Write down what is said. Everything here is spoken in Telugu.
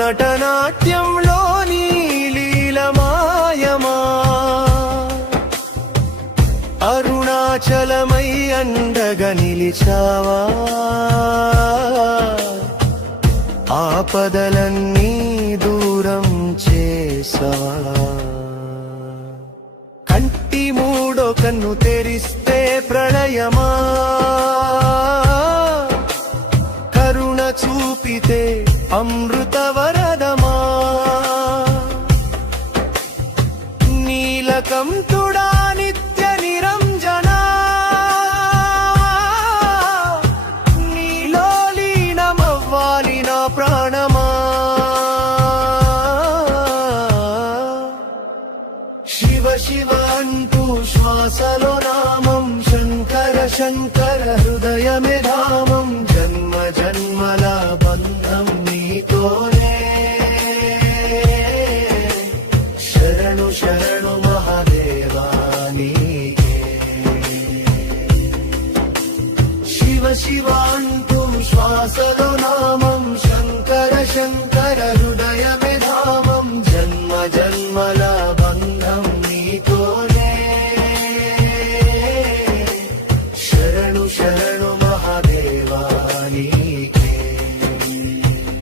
నటనాట్యంలోని లీలమాయమా అరుణాచలమై అండగా నిలిచావా ఆపదలన్నీ దూరం చేసావా కంటి మూడో కన్ను తెరిస్తే ప్రళయమా కరుణ చూపితే అమృత వరదమా నీలకంఠుడా నిత్య నిరంజనా నీలో లీనమవ్వాలి నా ప్రాణమా శివ శివ అంటూ శ్వాసలో నామం శంకర శంకర హృదయమే ధామం జన్మ జన్మల బంధం నీతోనే